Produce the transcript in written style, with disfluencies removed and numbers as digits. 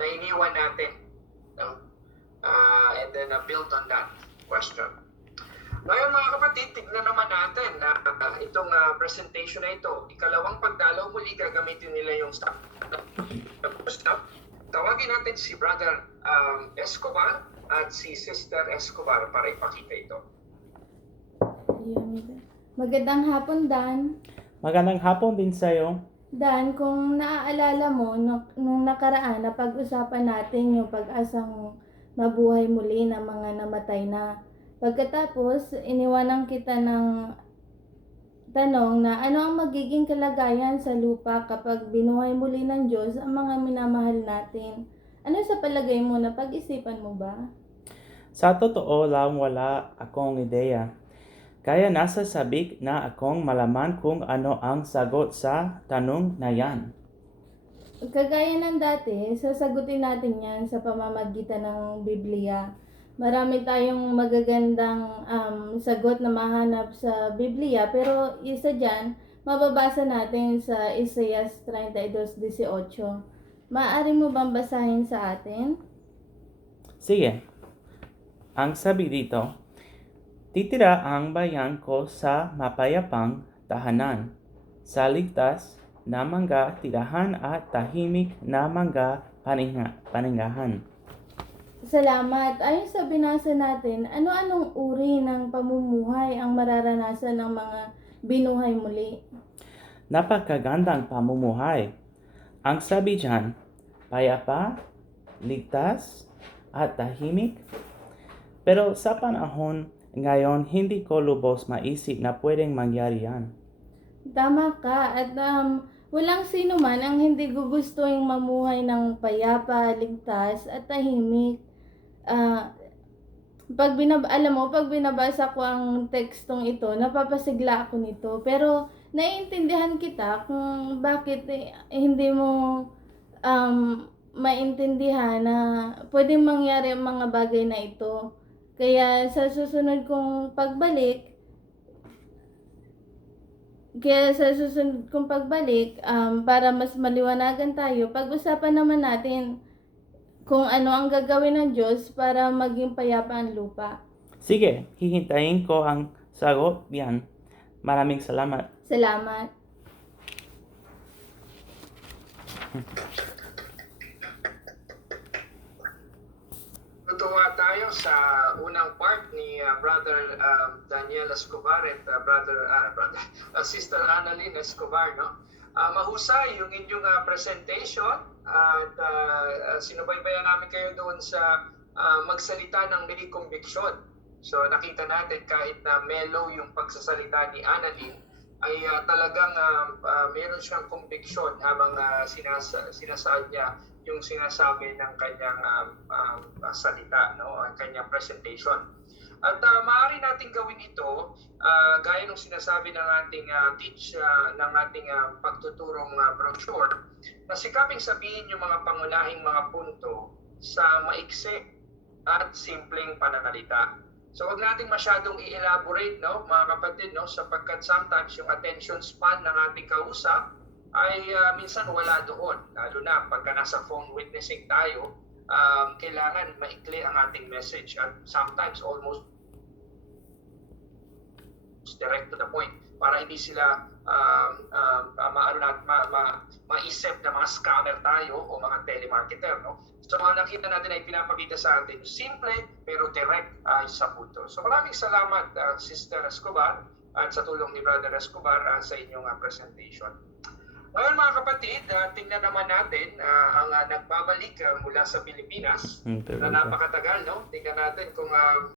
na iniwan natin. No? And then build on that question. Ngayon mga kapatid, tignan naman natin na itong presentation na ito. Ikalawang pagdalaw muli, gagamitin nila yung stop. Tawagin natin si Brother Escobar at si Sister Escobar para ipakita ito. Magandang hapon, Dan. Magandang hapon din sa'yo. Dan, kung naaalala mo, nung nakaraan na pag-usapan natin yung pag-asang mabuhay muli ng mga namatay na. Pagkatapos, iniwanan kita ng tanong na ano ang magiging kalagayan sa lupa kapag binuhay muli ng Diyos ang mga minamahal natin. Ano sa palagay mo, na pag-isipan mo ba? Sa totoo lang wala akong ideya. Kaya nasa sabik na akong malaman kung ano ang sagot sa tanong na yan. Kagaya ng dati, sasagutin natin yan sa pamamagitan ng Biblia. Marami tayong magagandang sagot na mahanap sa Biblia, pero isa dyan, mababasa natin sa Isaias 32:18. Maaari mo bang basahin sa atin? Sige. Ang sabi dito, titira ang bayan ko sa mapayapang tahanan, sa ligtas na mga tirahan at tahimik na mga paningahan. Salamat. Ayon sa binasa natin, ano-anong uri ng pamumuhay ang mararanasan ng mga binuhay muli? Napakagandang pamumuhay. Ang sabi dyan, payapa, ligtas, at tahimik. Pero sa panahon ngayon, hindi ko lubos maisip na pwedeng mangyari yan. Tama ka. At walang sino man ang hindi gugustuhin mamuhay ng payapa, ligtas, at tahimik. Pag binabasa ko ang tekstong ito, napapasigla ako nito. Pero naiintindihan kita kung bakit hindi mo maintindihan na pwedeng mangyari ang mga bagay na ito. Kaya sa susunod kong pagbalik, para mas maliwanagan tayo, pag-usapan naman natin kung ano ang gagawin ng Diyos para maging payapa ang lupa. Sige, hihintayin ko ang sagot yan. Maraming salamat. Salamat. Tutuwa tayo sa unang part ni Brother Daniel Escobar at Sister Annalyn Escobar, no? Mahusay yung inyong presentation at sinubaybayan namin kayo doon sa magsalita ng may conviction. So nakita natin kahit na mellow yung pagsasalita ni Annalyn, ay talagang meron siyang conviction habang sinasaad niya yung sinasabi ng kanyang salita, no? Ang kanyang presentation. At maaari natin gawin ito gaya ng sinasabi ng ating ng ating pagtuturong brochure, na sikaping sabihin yung mga pangunahing mga punto sa maikse at simpleng pananalita. So wag natin masyadong i-elaborate, no, mga kapatid, no, sapagkat sometimes yung attention span ng ating kausap ay minsan wala doon, lalo na pagka nasa phone witnessing tayo. Kailangan maikli ang ating message at sometimes almost direct to the point para hindi sila maisip na mga scammer tayo o mga telemarketer, no? So nakita natin ay pinapakita sa atin simple pero direct sa punto. So maraming salamat Sister Escobar at sa tulong ni Brother Escobar sa inyong presentation. Ngayon mga kapatid, tingnan naman natin ang nagbabalik mula sa Pilipinas na napakatagal, no? Tingnan natin kung